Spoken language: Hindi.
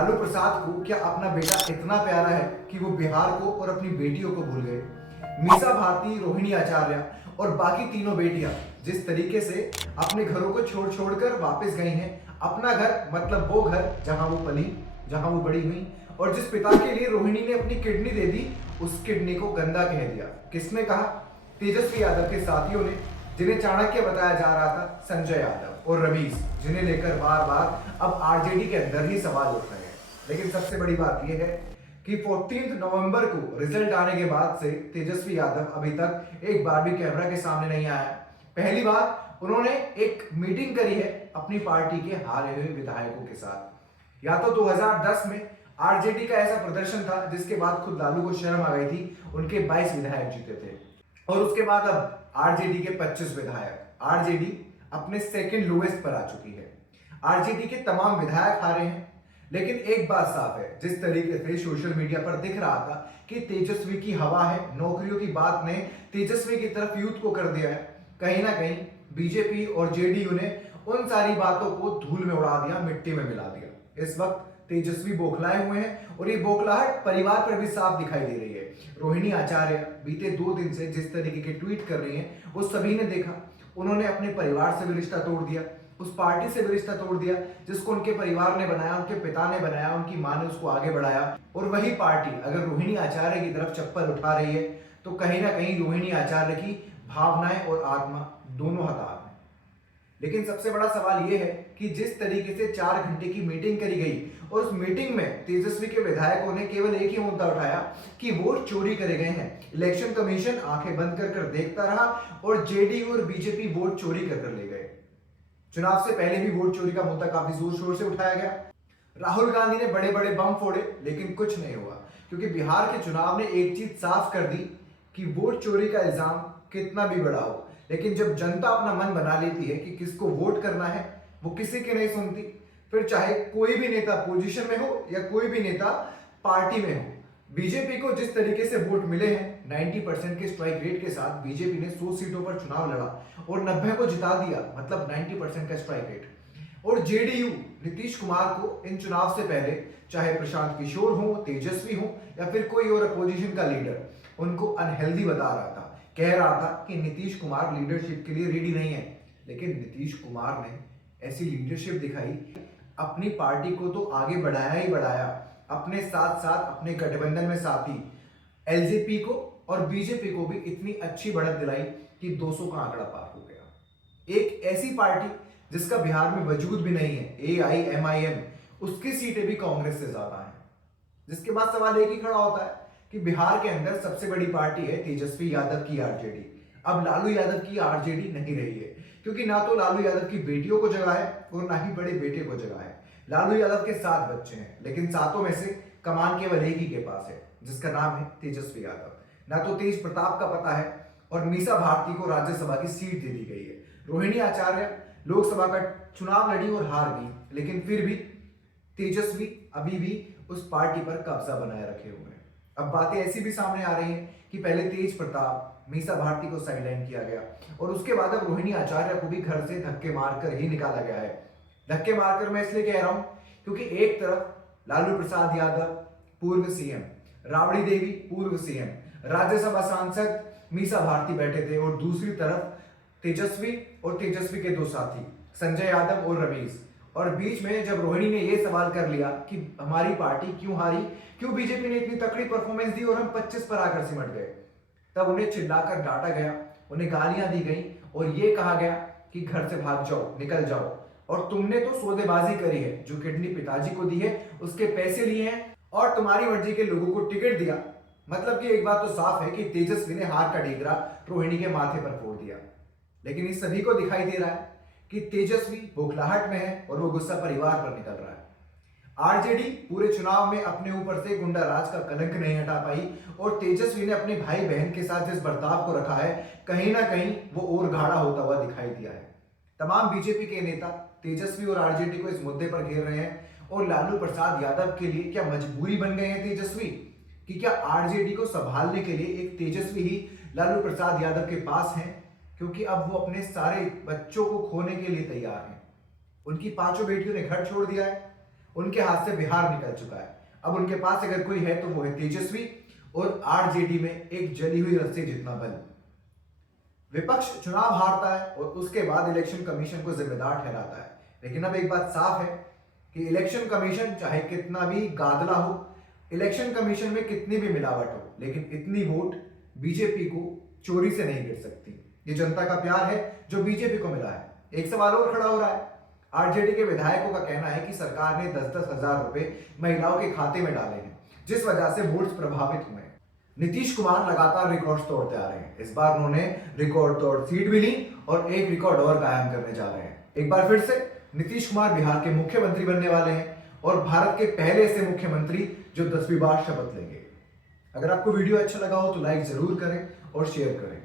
लालू प्रसाद को क्या अपना बेटा इतना प्यारा है कि वो बिहार को और अपनी बेटियों को भूल गए। मीसा भारती, रोहिणी आचार्य और बाकी तीनों बेटियां जिस तरीके से अपने घरों को छोड़ छोड़कर वापस गई हैं, अपना घर मतलब वो घर जहां वो पली, जहां वो बड़ी हुई, और जिस पिता के लिए रोहिणी ने अपनी किडनी दे दी, उस किडनी को गंदा कह दिया। किसने कहा? तेजस्वी यादव के साथियों ने, जिन्हें चाणक्य बताया जा रहा था संजय यादव और रवीश, जिन्हें लेकर बार बार अब आरजेडी के अंदर ही सवाल उठ रहे हैं। लेकिन सबसे बड़ी बात यह है कि 14 नवंबर को रिजल्ट आने के बाद से तेजस्वी यादव अभी तक एक बार भी कैमरा के सामने नहीं आया। पहली बार उन्होंने एक मीटिंग करी है अपनी पार्टी के हारे हुए विधायकों के साथ। या तो 2010 में आरजेडी का ऐसा प्रदर्शन था जिसके बाद खुद लालू को शर्म आ गई थी, उनके 22 विधायक जीते थे, और उसके बाद अब आरजेडी के 25 विधायक। आरजेडी अपने सेकंड लोएस्ट पर आ चुकी है। आरजेडी के तमाम विधायक हारे हैं। लेकिन एक बात साफ है, जिस तरीके से सोशल मीडिया पर दिख रहा था कि तेजस्वी की हवा है, नौकरियों की बात ने तेजस्वी की तरफ यूथ को कर दिया है, कहीं ना कहीं बीजेपी और जेडीयू ने उन सारी बातों को धूल में उड़ा दिया, मिट्टी में मिला दिया। इस वक्त तेजस्वी बौखलाए हुए हैं और ये बौखलाहट परिवार पर भी साफ दिखाई दे रही है। रोहिणी आचार्य बीते 2 दिन से जिस तरीके के ट्वीट कर रही हैं, वो सभी ने देखा। उन्होंने अपने परिवार से भी रिश्ता तोड़ दिया, उस पार्टी से भी रिश्ता तोड़ दिया जिसको उनके परिवार ने बनाया, उनके पिता ने बनाया, उनकी मां ने उसको आगे बढ़ाया। और वही पार्टी अगर रोहिणी आचार्य की तरफ चप्पल उठा रही है तो कहीं ना कहीं रोहिणी आचार्य की भावनाएं और आत्मा दोनों हताहत है। लेकिन सबसे बड़ा सवाल यह है कि जिस तरीके से 4 घंटे की मीटिंग करी गई और उस मीटिंग में तेजस्वी के विधायकों ने केवल एक ही मुद्दा उठाया कि वोट चोरी करे गए हैं। इलेक्शन कमीशन आंखें बंद कर देखता रहा और जेडीयू और बीजेपी वोट चोरी कर ले गए। चुनाव से पहले भी वोट चोरी का मुद्दा काफी जोर शोर से उठाया गया। राहुल गांधी ने बड़े बड़े बम फोड़े, लेकिन कुछ नहीं हुआ, क्योंकि बिहार के चुनाव ने एक चीज साफ कर दी कि वोट चोरी का इल्जाम कितना भी बड़ा हो, लेकिन जब जनता अपना मन बना लेती है कि किसको वोट करना है, वो किसी की नहीं सुनती। फिर चाहे कोई भी नेता पोजीशन में हो या कोई भी नेता पार्टी में हो। बीजेपी को जिस तरीके से वोट मिले हैं, 90% के स्ट्राइक रेट के साथ बीजेपी ने 100 सीटों पर चुनाव लड़ा और 90 को जिता दिया, मतलब 90% का स्ट्राइक रेट। और जेडीयू नीतीश कुमार को इन चुनाव से पहले, चाहे प्रशांत किशोर हो, तेजस्वी हो या फिर कोई और अपोजिशन का लीडर, उनको अनहेल्दी बता रहा था, कह रहा था कि नीतीश कुमार लीडरशिप के लिए रेडी नहीं है। लेकिन नीतीश कुमार ने ऐसी लीडरशिप दिखाई, अपनी पार्टी को तो आगे बढ़ाया ही बढ़ाया, अपने साथ साथ अपने गठबंधन में साथी एलजेपी को और बीजेपी को भी इतनी अच्छी बढ़त दिलाई कि 200 का आंकड़ा पार हो गया। एक ऐसी पार्टी जिसका बिहार में वजूद भी नहीं है, AIMIM, उसकी सीटें भी कांग्रेस से ज्यादा हैं। जिसके बाद सवाल एक ही खड़ा होता है कि बिहार के अंदर सबसे बड़ी पार्टी है तेजस्वी यादव की आरजेडी। अब लालू यादव की आरजेडी नहीं रही है, क्योंकि ना तो लालू यादव की बेटियों को जगह है और ना ही बड़े बेटे को जगह है। लालू यादव के 7 बच्चे हैं, लेकिन 7 में से कमान केवल एक ही के पास है, जिसका नाम है तेजस्वी यादव। ना तो तेज प्रताप का पता है और मीसा भारती को राज्यसभा की सीट दे दी गई है। रोहिणी आचार्य लोकसभा का चुनाव लड़ी और हार गई, लेकिन फिर भी तेजस्वी अभी भी उस पार्टी पर कब्जा बनाए रखे हुए हैं। अब बातें ऐसी भी सामने आ रही हैं कि पहले तेज प्रताप, मीसा भारती को साइडलाइन किया गया और उसके बाद अब रोहिणी आचार्य को भी घर से धक्के मारकर ही निकाला गया है। धक्के मारकर मैं इसलिए कह रहा हूं क्योंकि एक तरफ लालू प्रसाद यादव पूर्व सीएम, राबड़ी देवी पूर्व सीएम, राज्यसभा सांसद मीसा भारती बैठे थे, और दूसरी तरफ तेजस्वी और तेजस्वी के 2 साथी संजय यादव और रवीश। और बीच में जब रोहिणी ने यह सवाल कर लिया कि हमारी पार्टी क्यों हारी, क्यों बीजेपी ने इतनी तकड़ी परफॉर्मेंस दी और हम 25 पर आकर सिमट गए, तब उन्हें चिल्लाकर डांटा गया, उन्हें गालियां दी गई और यह कहा गया कि घर से भाग जाओ, निकल जाओ, और तुमने तो सौदेबाजी करी है, जो किडनी पिताजी को दी है उसके पैसे लिए हैं और तुम्हारी मर्जी के लोगों को टिकट दिया। मतलब कि एक बात तो साफ है कि तेजस्वी ने हार का ढीगरा रोहिणी के माथे पर फोड़ दिया। लेकिन इस सभी को दिखाई दे रहा है कि तेजस्वी बौखलाहट में है और वो गुस्सा परिवार पर निकल रहा है। आरजेडी पूरे चुनाव में अपने ऊपर से गुंडा राज का कलंक नहीं हटा पाई और तेजस्वी ने अपने भाई बहन के साथ जिस बर्ताव को रखा है, कहीं ना कहीं वो और गाढ़ा होता हुआ दिखाई दिया है। तमाम बीजेपी के नेता तेजस्वी और आरजेडी को इस मुद्दे पर घेर रहे हैं और लालू प्रसाद यादव के लिए क्या मजबूरी बन गए हैं तेजस्वी कि क्या आरजेडी को संभालने के लिए एक तेजस्वी ही लालू प्रसाद यादव के पास हैं, क्योंकि अब वो अपने सारे बच्चों को खोने के लिए तैयार हैं। उनकी 5 बेटियों ने घर छोड़ दिया है, उनके हाथ से बिहार निकल चुका है। अब उनके पास अगर कोई है तो वो है तेजस्वी और आरजेडी में एक जली हुई रस्सी जितना बल। विपक्ष चुनाव हारता है और उसके बाद इलेक्शन कमीशन को जिम्मेदार ठहराता है, लेकिन अब एक बात साफ है कि इलेक्शन कमीशन चाहे कितना भी गादला हो, इलेक्शन कमीशन में कितनी भी मिलावट हो, लेकिन इतनी वोट बीजेपी को चोरी से नहीं गिर सकती। ये जनता का प्यार है जो बीजेपी को मिला है। एक सवाल और खड़ा हो रहा है, आरजेडी के विधायकों का कहना है कि सरकार ने 10-10 हजार रुपए महिलाओं के खाते में डाले हैं, जिस वजह से वोट्स प्रभावित हुए। नीतीश कुमार लगातार रिकॉर्ड तोड़ते आ रहे हैं। इस बार उन्होंने रिकॉर्ड तोड़ सीट भी ली और एक रिकॉर्ड और कायम करने जा रहे हैं। एक बार फिर से नीतीश कुमार बिहार के मुख्यमंत्री बनने वाले हैं और भारत के पहले ऐसे मुख्यमंत्री जो 10वीं बार शपथ लेंगे। अगर आपको वीडियो अच्छा लगा हो तो लाइक जरूर करें और शेयर करें।